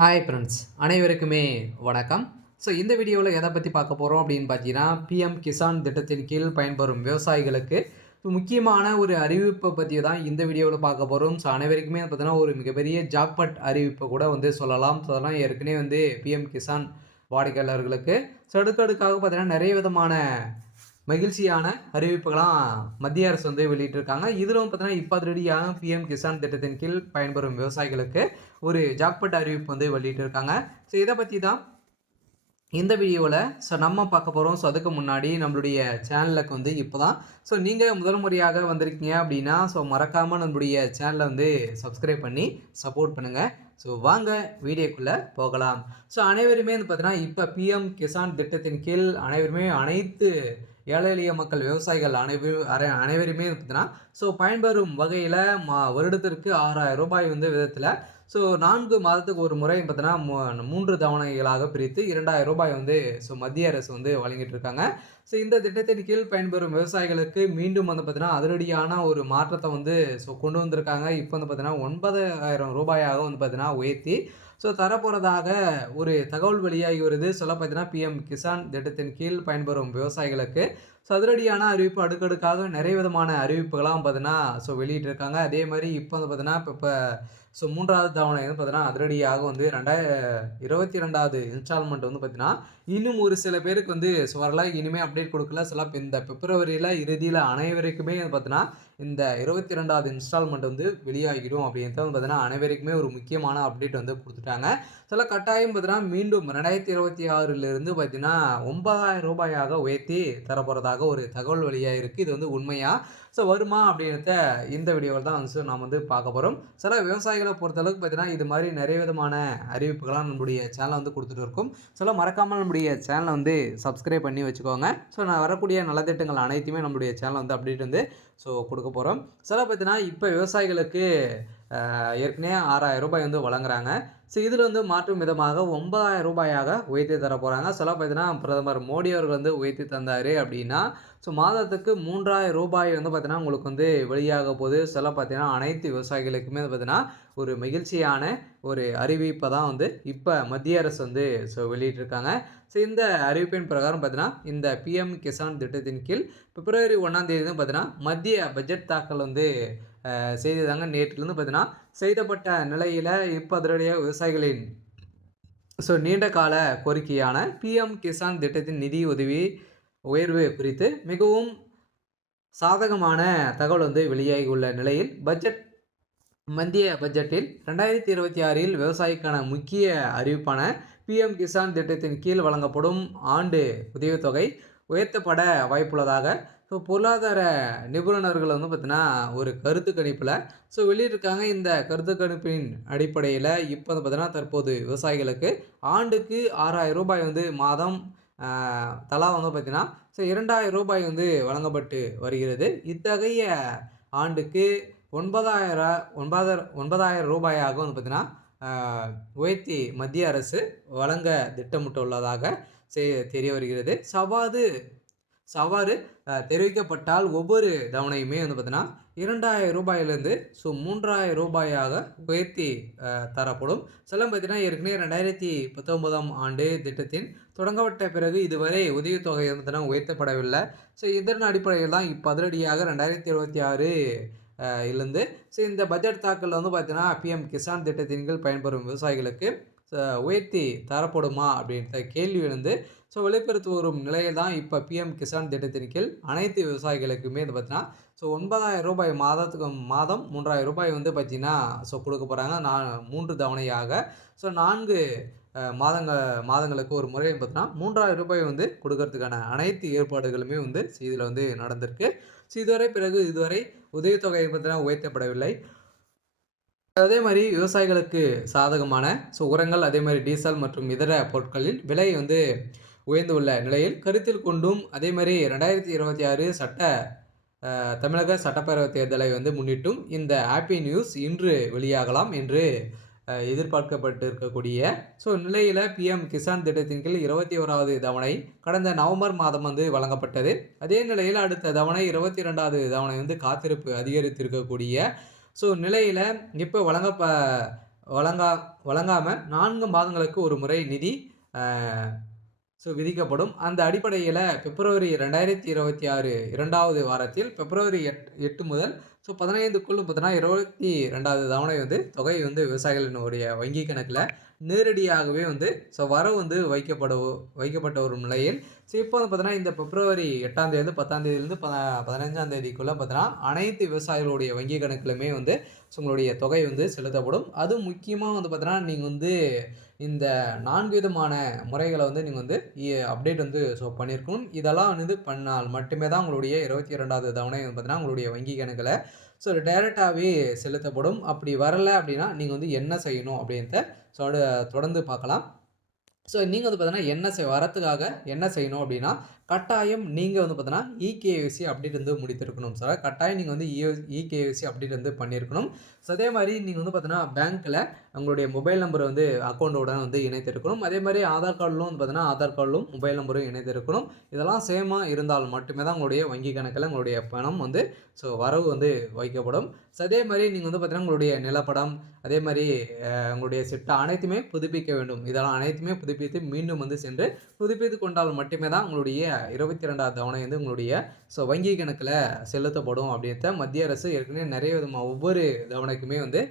Hi friends, அனைவருக்குமே வணக்கம். இந்த வீடியோவில் எதை பற்றி பார்க்க போகிறோம் அப்படின்னு பார்த்தீங்கன்னா, பிஎம் கிசான் திட்டத்தின் கீழ் பயன்பெறும் விவசாயிகளுக்கு முக்கியமான ஒரு அறிவிப்பை பற்றி தான் இந்த வீடியோவில் பார்க்க போகிறோம். அனைவருக்குமே பார்த்தீங்கன்னா ஒரு மிகப்பெரிய ஜாக்பாட் அறிவிப்பை கூட சொல்லலாம். அதெல்லாம் ஏற்கனவே பிஎம் கிசான் வாடிக்கையாளர்களுக்கு அடுக்கடுக்காக பார்த்தீங்கன்னா நிறைய விதமான மகிழ்ச்சியான அறிவிப்புகளாம் மத்திய அரசு வெளியிட்டிருக்காங்க. இதிலும் பார்த்தீங்கன்னா இப்போ அதிரடியாக பிஎம் கிசான் திட்டத்தின் கீழ் பயன்பெறும் விவசாயிகளுக்கு ஒரு ஜாக்பாட் அறிவிப்பு வெளியிட்டிருக்காங்க. இதை பற்றி தான் இந்த வீடியோவில் நம்ம பார்க்க போகிறோம். அதுக்கு முன்னாடி நம்மளுடைய சேனலுக்கு இப்போ தான் நீங்கள் முதல் முறையாக வந்திருக்கீங்க அப்படின்னா மறக்காமல் நம்மளுடைய சேனலை சப்ஸ்கிரைப் பண்ணி சப்போர்ட் பண்ணுங்கள். வாங்க வீடியோக்குள்ளே போகலாம். அனைவருமே பார்த்தீங்கன்னா இப்போ பிஎம் கிசான் திட்டத்தின் கீழ் அனைத்து ஏழை எளிய மக்கள் விவசாயிகள் அனைவருமே பார்த்தீங்கன்னா பயன்பெறும் வகையில் வருடத்திற்கு 6000 ரூபாய் விதத்தில் 4 மாதத்துக்கு ஒரு முறை பார்த்தீங்கன்னா 3 தவணைகளாக பிரித்து 2000 ரூபாய் மத்திய அரசு வழங்கிட்டு இருக்காங்க. இந்த திட்டத்தின் கீழ் பயன்பெறும் விவசாயிகளுக்கு மீண்டும் பார்த்தீங்கன்னா அதிரடியான ஒரு மாற்றத்தை கொண்டு வந்திருக்காங்க. இப்போ பார்த்தீங்கன்னா 9000 ரூபாயாக பார்த்தீங்கன்னா உயர்த்தி தரப்போகிறதாக ஒரு தகவல் வெளியாகி வருது. பார்த்தீங்கன்னா பிஎம் கிசான் திட்டத்தின் கீழ் பயன்பெறும் விவசாயிகளுக்கு அதிரடியான அறிவிப்பு அடுக்கடுக்காக நிறைய விதமான அறிவிப்புகளாம் பார்த்தீங்கன்னா வெளியிட்டிருக்காங்க. அதே மாதிரி இப்போ பார்த்தீங்கன்னா இப்போ 3வது தவணை பார்த்தீங்கன்னா அதிரடியாக 2022வது இன்ஸ்டால்மெண்ட் பார்த்தீங்கன்னா இன்னும் ஒரு சில பேருக்கு வரல. இனிமேல் அப்டேட் கொடுக்கல. இந்த பிப்ரவரியில் இறுதியில் அனைவருக்குமே பார்த்தீங்கன்னா இந்த 22வது இன்ஸ்டால்மெண்ட் வெளியாகிடும் அப்படின்றது பார்த்தீங்கன்னா அனைவருக்குமே ஒரு முக்கியமான அப்டேட் கொடுத்துட்டாங்க. கட்டாயம் பார்த்தீங்கன்னா மீண்டும் 2026லிருந்து பார்த்தீங்கன்னா 9000 ரூபாயாக உயர்த்தி தரப்போகிறதாக ஒரு தகவல் வெளியாக இருக்குது. இது உண்மையா வருமா அப்படின்றத இந்த வீடியோவில் தான் நாம் பார்க்க போகிறோம். விவசாயிகளை பொறுத்தளவுக்கு பார்த்தீங்கன்னா இது மாதிரி நிறைய விதமான அறிவிப்புகளாக நம்முடைய சேனலை கொடுத்துட்டு இருக்கும். மறக்காமல் நம்முடைய சேனலை சப்ஸ்கிரைப் பண்ணி வச்சுக்கோங்க. நான் வரக்கூடிய நலத்திட்டங்கள் அனைத்துமே நம்முடைய சேனல் அப்டேட் கொடுக்க போகிறோம். பார்த்தீங்கன்னா இப்போ விவசாயிகளுக்கு ஏற்கனவே 6000 ரூபாய் வழங்குறாங்க. இதில் மாற்றும் விதமாக 9000 ரூபாயாக உயர்த்தி தர போகிறாங்க. பார்த்தீங்கன்னா பிரதமர் மோடி அவர்கள் உயர்த்தி தந்தார் அப்படின்னா மாதத்துக்கு 3000 ரூபாய் பார்த்தீங்கன்னா உங்களுக்கு வெளியாக போகுது. பார்த்தீங்கன்னா அனைத்து விவசாயிகளுக்குமே பார்த்தீங்கன்னா ஒரு மகிழ்ச்சியான ஒரு அறிவிப்பை தான் இப்போ மத்திய அரசு வெளியிட்டிருக்காங்க. இந்த அறிவிப்பின் பிரகாரம் பார்த்தீங்கன்னா இந்த பிஎம் கிசான் திட்டத்தின் கீழ் பிப்ரவரி 1ஆம் தேதி பார்த்தீங்கன்னா மத்திய பட்ஜெட் தாக்கல் செய்ததாங்க. நேற்றிலிருந்து பார்த்தீங்கன்னா செய்தப்பட்ட நிலையில் இப்போ அதிரடியாக விவசாயிகளின் நீண்ட கால கோரிக்கையான பிஎம் கிசான் திட்டத்தின் நிதி உதவி உயர்வு குறித்து மிகவும் சாதகமான தகவல் வெளியாகி உள்ள நிலையில் மத்திய பட்ஜெட்டில் 2026இல் விவசாயிக்கான முக்கிய அறிவிப்பான பிஎம் கிசான் திட்டத்தின் கீழ் வழங்கப்படும் ஆண்டு உதவித்தொகை உயர்த்தப்பட வாய்ப்புள்ளதாக பொருளாதார நிபுணர்கள் பார்த்தீங்கன்னா ஒரு கருத்து கணிப்பில் வெளியிட்டிருக்காங்க. இந்த கருத்து கணிப்பின் அடிப்படையில் இப்போ பார்த்தீங்கன்னா தற்போது விவசாயிகளுக்கு ஆண்டுக்கு 6000 ரூபாய் மாதம் தலா பார்த்தீங்கன்னா 2000 ரூபாய் வழங்கப்பட்டு வருகிறது. இத்தகைய ஆண்டுக்கு 9000 ரூபாயாக பார்த்தீங்கன்னா உயர்த்தி மத்திய அரசு வழங்க திட்டமிட்டுள்ளதாக தெரிய வருகிறது. சவாறு தெரிவிக்கப்பட்டால் ஒவ்வொரு தவணையுமே பார்த்தீங்கன்னா 2000 ரூபாயிலிருந்து 3000 ரூபாயாக உயர்த்தி தரப்படும். பார்த்தீங்கன்னா ஏற்கனவே 2019ஆம் ஆண்டு திட்டத்தின் தொடங்கப்பட்ட பிறகு இதுவரை உதவித்தொகை பார்த்தீங்கன்னா உயர்த்தப்படவில்லை. இதன் அடிப்படையில் தான் இப்போ அதிரடியாக 2026 இருந்து இந்த பட்ஜெட் தாக்கல் பார்த்தீங்கன்னா பிஎம் கிசான் திட்டத்தின் கீழ் பயன்பெறும் விவசாயிகளுக்கு உயர்த்தி தரப்படுமா அப்படின்ற கேள்வி வெளிப்படுத்தி வரும் நிலையில் தான் இப்போ பிஎம் கிசான் திட்டத்தின் கீழ் அனைத்து விவசாயிகளுக்குமே பார்த்தீங்கன்னா 9000 ரூபாய் மாதம் 3000 ரூபாய் பார்த்தீங்கன்னா கொடுக்க போகிறாங்க. 3 தவணையாக 4 மாதங்களுக்கு ஒரு முறை பார்த்தீங்கன்னா 3000 ரூபாய் கொடுக்கறதுக்கான அனைத்து ஏற்பாடுகளுமே இதில் நடந்திருக்கு. இதுவரை உதவித்தொகை பார்த்தீங்கன்னா உயர்த்தப்படவில்லை. அதே மாதிரி விவசாயிகளுக்கு சாதகமான உரங்கள், அதே மாதிரி டீசல் மற்றும் இதர பொருட்களின் விலை உயர்ந்துள்ள நிலையில் கருத்தில் கொண்டும் அதே மாதிரி 2026 தமிழக சட்டப்பேரவை தேர்தலை முன்னிட்டும் இந்த ஹாப்பி நியூஸ் இன்று வெளியாகலாம் என்று எதிர்பார்க்கப்பட்டு இருக்கக்கூடிய நிலையில் பிஎம் கிசான் திட்டத்தின் கீழ் 21வது தவணை கடந்த நவம்பர் மாதம் வழங்கப்பட்டது. அதே நிலையில் அடுத்த தவணை 22வது தவணை காத்திருப்பு அதிகரித்திருக்கக்கூடிய நிலையில் இப்போ வழங்கா வழங்காமல் 4 மாதங்களுக்கு ஒரு முறை நிதி விதிக்கப்படும். அந்த அடிப்படையில் பிப்ரவரி 2026 2வது வாரத்தில் பிப்ரவரி 8 முதல் 15க்குள் பார்த்தீங்கன்னா 22வது தவணை தொகை விவசாயிகளினுடைய வங்கி கணக்கில் நேரடியாகவே வரவு வைக்கப்பட்ட ஒரு நிலையில் இப்போ பார்த்தீங்கன்னா இந்த பிப்ரவரி 8ஆம் தேதி 10ஆம் தேதியிலிருந்து 15ஆம் தேதிக்குள்ளே பார்த்தீங்கன்னா அனைத்து விவசாயிகளுடைய வங்கி கணக்கிலுமே உங்களுடைய தொகை செலுத்தப்படும். அதுவும் முக்கியமாக பார்த்தீங்கன்னா நீங்கள் இந்த 4 விதமான முறைகளை நீங்கள் அப்டேட் பண்ணியிருக்கணும். இதெல்லாம் பண்ணால் மட்டுமே தான் உங்களுடைய 22வது தவணை பார்த்தீங்கன்னா உங்களுடைய வங்கி கணக்கில் டைரெக்டாகவே செலுத்தப்படும். அப்படி வரலை அப்படின்னா நீங்கள் என்ன செய்யணும் அப்படின்றத தொடர்ந்து பார்க்கலாம். நீங்கள் பார்த்தீங்கன்னா வரத்துக்காக என்ன செய்யணும் அப்படின்னா, கட்டாயம் நீங்கள் பார்த்தீங்கன்னா இகேஒய்சி அப்டேட் முடித்திருக்கணும் சார். கட்டாயம் நீங்கள் இகேஒய்சி அப்டேட் பண்ணியிருக்கணும். அதே மாதிரி நீங்கள் பார்த்தீங்கன்னா பேங்க்கில் உங்களுடைய மொபைல் நம்பர் அக்கௌண்ட்டோட இணைத்திருக்கணும். அதே மாதிரி ஆதார் கார்டிலும் பார்த்தீங்கன்னா ஆதார் கார்டிலும் மொபைல் நம்பரும் இணைத்திருக்கணும். இதெல்லாம் சேமாக இருந்தால் மட்டுமே தான் உங்களுடைய வங்கி கணக்கில் உங்களுடைய பணம் வரவு வைக்கப்படும். அதே மாதிரி நீங்கள் பார்த்தீங்கன்னா உங்களுடைய நிலப்படம், அதே மாதிரி உங்களுடைய சிட்டா அனைத்துமே புதுப்பிக்க வேண்டும். இதெல்லாம் அனைத்துமே புதுப்பித்து மீண்டும் சென்று புதுப்பித்து கொண்டால் மட்டுமே தான் உங்களுடைய 22வது தவணை உங்களுடைய வங்கி கணக்கில் செலுத்தப்படும் அப்படின்ற மத்திய அரசு ஏற்கனவே நிறைய விதமாக ஒவ்வொரு தவணைக்குமே அவங்க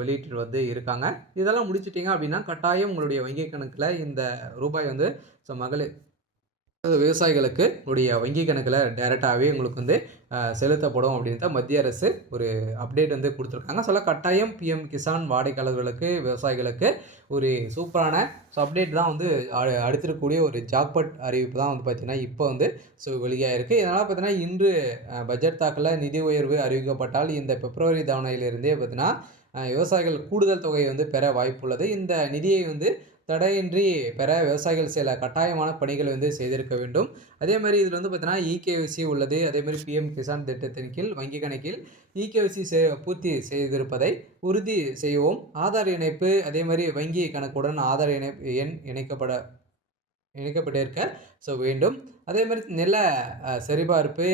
வெளியிட்டு இருக்காங்க. இதெல்லாம் முடிச்சிட்டிங்க அப்படின்னா கட்டாயம் உங்களுடைய வங்கி கணக்கில் இந்த ரூபாய் மகளிர் விவசாயிகளுக்கு உங்களுடைய வங்கி கணக்கில் டைரெக்டாகவே உங்களுக்கு செலுத்தப்படும் அப்படின்ற மத்திய அரசு ஒரு அப்டேட் கொடுத்துருக்காங்க. கட்டாயம் பிஎம் கிசான் வாடிக்கையாளர்களுக்கு விவசாயிகளுக்கு ஒரு சூப்பரான அப்டேட் தான் அடுத்திருக்கக்கூடிய ஒரு ஜாக்பாட் அறிவிப்பு தான் பார்த்திங்கன்னா இப்போ வெளியாகிருக்கு. இதனால் பார்த்தீங்கன்னா இன்று பட்ஜெட் தாக்கலில் நிதி உயர்வு அறிவிக்கப்பட்டால் இந்த பிப்ரவரி தவணையிலிருந்தே பார்த்தீங்கன்னா விவசாயிகள் கூடுதல் தொகையை பெற வாய்ப்புள்ளது. இந்த நிதியை தடையின்றி பெற விவசாயிகள் சில கட்டாயமான பணிகள் செய்திருக்க வேண்டும். அதே மாதிரி இதில் பார்த்தீங்கன்னா இகேஒய்சி உள்ளது. அதே மாதிரி பிஎம் கிசான் திட்டத்தின் கீழ் வங்கி கணக்கில் இகேஒய்சி பூர்த்தி செய்திருப்பதை உறுதி செய்யவும், ஆதார் இணைப்பு அதே மாதிரி வங்கி கணக்குடன் ஆதார் எண் இணைக்கப்பட்டிருக்க வேண்டும். அதே மாதிரி நில சரிபார்ப்பு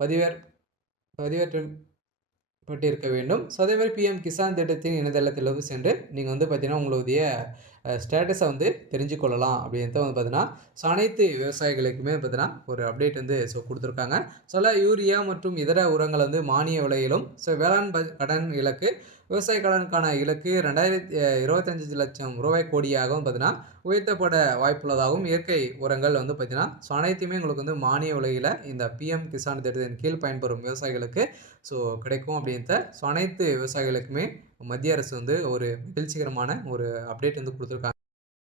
பதிவேற்றம் பட்டிருக்க வேண்டும். அதே மாதிரி பிஎம் கிசான் திட்டத்தின் இணையதளத்தில் சென்று நீங்கள் பார்த்தீங்கன்னா உங்களுடைய ஸ்டேட்டஸை தெரிஞ்சுக்கொள்ளலாம் அப்படின்ட்டு பார்த்தீங்கன்னா அனைத்து விவசாயிகளுக்குமே பார்த்தீங்கன்னா ஒரு அப்டேட் கொடுத்துருக்காங்க. யூரியா மற்றும் இதர உரங்கள் மானிய விலையிலும் வேளாண் கடன் இலக்கு விவசாய கடனுக்கான இலக்கு 25 லட்சம் ரூபாய் கோடியாகவும் பார்த்தீங்கன்னா உயர்த்தப்பட வாய்ப்புள்ளதாகவும், இயற்கை உரங்கள் பார்த்தீங்கன்னா அனைத்துமே உங்களுக்கு மானிய விலையில் இந்த பிஎம் கிசான் திட்டத்தின் கீழ் பயன்பெறும் விவசாயிகளுக்கு கிடைக்கும் அப்படின்ற அனைத்து விவசாயிகளுக்குமே மத்திய அரசு ஒரு மகிழ்ச்சிகரமான ஒரு அப்டேட் கொடுத்துருக்காங்க.